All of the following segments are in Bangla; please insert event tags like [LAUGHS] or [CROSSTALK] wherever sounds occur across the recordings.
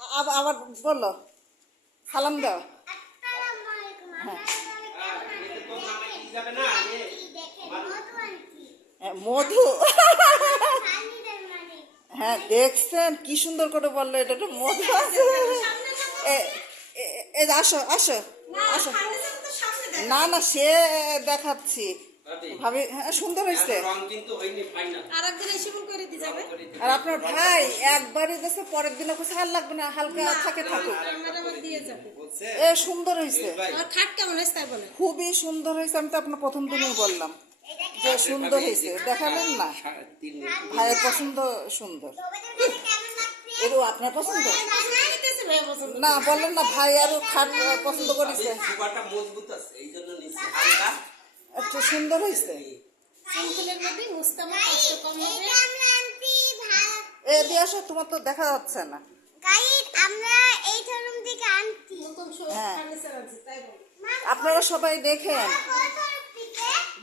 আবার আবার বলল সালাম দাও। হ্যাঁ। মধু হ্যাঁ, মধু। মানে হ্যাঁ দেখছেন কি সুন্দর করে বলল এটা তো মধু আছে। এ- এ- এ আসো আসো আসো। না না সে দেখাচ্ছি। ভাবি। হ্যাঁ সুন্দর হয়েছে। রং কিন্তু হয়নি ফাইনাল আরেকদিন এসে করে দিয়ে যাবে? আর আপনার ভাই একবারই দেশে পরের দিন কিছু আর লাগবে না হালকা থাকে থাকুক। এ সুন্দর হয়েছে আর খাট কেমন হয়েছে খুবই সুন্দর হয়েছে আমি তো আপনার প্রথম দিনেই বললাম যে সুন্দর হয়েছে দেখালেন না? ভাইয়ের পছন্দ সুন্দর। এরও আপনার পছন্দ? না বললেন না ভাই আরও খাট পছন্দ করেছে। একটু সুন্দর হয়েছে সিম্পলের মধ্যে মুস্তামা কষ্ট কম হবে এটা আমরা আন্টি ভালো এ দিয়ে আসো তোমার তো দেখা যাচ্ছে না। গাইড আমরা এই শোরুম থেকে আনছি। নতুন হ্যাঁ। আপনারা সবাই দেখেন।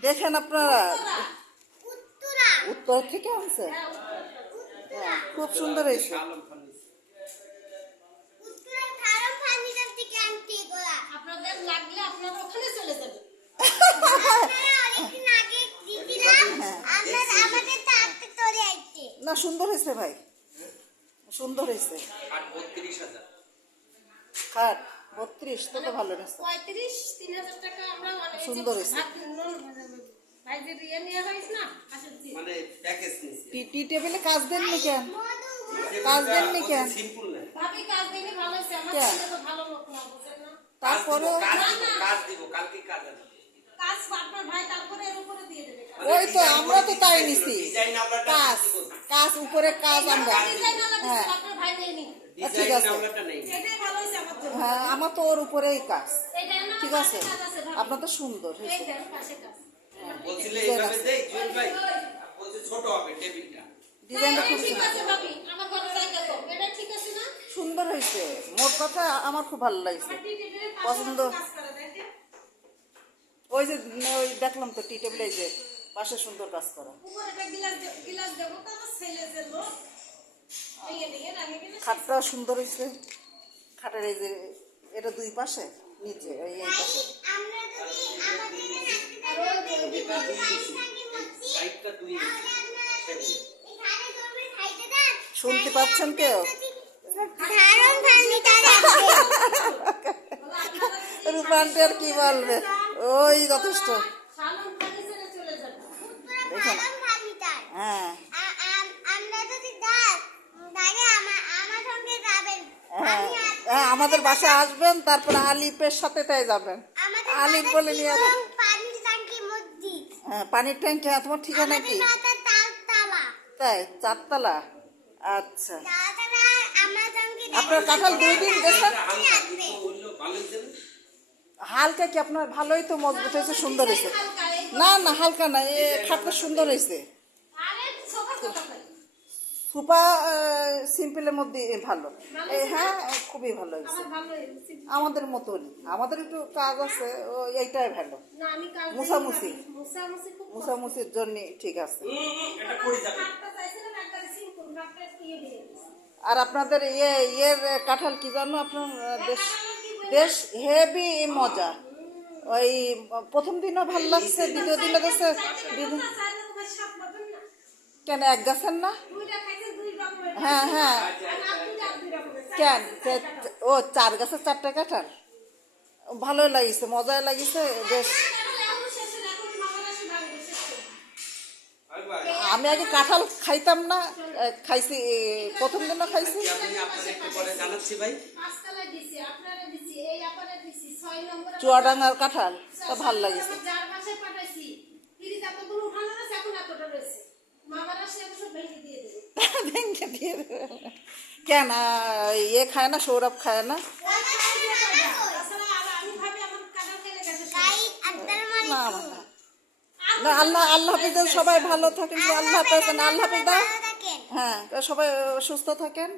দেখেন আপনারা। উত্তরা। উত্তর থেকে আনছে? হ্যাঁ, খুব সুন্দর হয়েছে। আলম উত্তরা ফার্ম ফার্নিচার থেকে আনছি এগুলা। আপনাদের লাগলে আপনারা ওখানে চলে যাবেন আপনারা অনেকদিন আগে দিছিলাম আমরা আমাদের তাড়াতাড়ি চলে আইছে না সুন্দর হয়েছে ভাই। সুন্দর হয়েছে। আট বত্রিশ হাজার। খাট বত্রিশ তো তো ভালো হয়েছে পঁয়ত্রিশ তিন হাজার টাকা আমরা মানে সুন্দর হয়েছে। মানে টি টেবিলে কাজ দেননি কেন? কাজ দেননি কেন? সিম্পল কাজ দিলে ভালো হয়েছে আমার কেন? ছেলে তো ভালো লোক না বুঝেন না। তারপরেও কাজ দিব কালকে কাজ আছে। কাজ আপনার ভাই তারপরে এর উপরে দিয়ে দেবে ওই তো আমরা তো তাই নিছি। কাজ কাজ উপরে কাজ আমরা। হ্যাঁ। আপনার ভাই নেই নি। ঠিক আছে। আমরাটা নেই। এটাই ভালো হয়েছে আমার হ্যাঁ আমার তো ওর উপরেই কাজ। ঠিক আছে। আপনার তো সুন্দর হয়েছে। ছোট হবে টেবিলটা। ডিজাইনটা হ্যাঁ, খুব ঠিক সুন্দর। আছে ভাবি। আমার ঘরে জায়গা তো এটা ঠিক আছে না? সুন্দর হয়েছে। মোট কথা আমার খুব ভালো লাগছে। পছন্দ। ওই যে ওই দেখলাম তো টি টেবিলে যে পাশে সুন্দর কাজ করা। খাটটা সুন্দর হয়েছে। খাটের এই যে এটা দুই পাশে নিচে এই এই পাশে। শুনতে পাচ্ছেন কেউ? ধারণ ফার্নিচার রূপান্তে আর কি বলবে? ওই যথেষ্ট। হ্যাঁ। হ্যাঁ আমাদের বাসায় আসবেন, তারপরে আলিপের সাথে তাই যাবেন। আলিপ বলে নিয়ে হ্যাঁ পানির ট্যাঙ্কি হ্যাঁ তোমার ঠিকানা কি? তাই, চারতলা। আচ্ছা। আপনার কাঁঠাল দুই দিন গেছেন হালকা কিন্তু বলল ভালোই দেবে হালকা কি আপনার ভালোই তো মজবুত হয়েছে সুন্দর হয়েছে? না না হালকা না এ খাটটা সুন্দর হয়েছে। সুপা সিম্পলের মধ্যে ভালো। হ্যাঁ খুবই ভালো হয়েছে। আমাদের মতনই। আমাদের একটু কাজ আছে এইটাই ভালো। মুসামুসি। মুছামুছির জন্য ঠিক আছে। আর আপনাদের ইয়ে ইয়ের কাঁঠাল কি জানো আপনার আহ, বেশ হেভি মজা ওই প্রথম দিনও ভালো লাগছে, দ্বিতীয় দিনও না। কেন, এক গাছের না। হ্যাঁ হ্যাঁ। কেন ও, চার গাছের চারটা কাঁঠাল ভালো লাগিছে মজায় লাগিছে, বেশ তাহলে এখন শেষ হলো, এখন মামারা এসে ভাঙবে, শেষ করবে। ভাই ভাই আমি আগে কাঁঠাল খাইতাম না খাইছি প্রথম দিনও খাইছি। আমি আপনাদের একটু পরে জানাচ্ছি ভাই। পাঁচতলায় দিছি, আপনারা দিছি, এই আপারে দিছি, ছয় নম্বরে চুয়াডাঙ্গার কাঁঠাল তা ভালো লাগিছে। [LAUGHS] ভেঙে দিয়ে দেবে। কেন ইয়ে খায় না সৌরভ খায় না তাছাড়া আর আমি ভাবি আমার কাঁঠাল খেলে গেছে সব। গাইড আসসালামু না আলাইকুম না, আল্লাহ আল্লাহ হাফিজ সবাই ভালো থাকেন আল্লাহ হাফিজ আল্লাহ হাফিজ হ্যাঁ সবাই সুস্থ থাকেন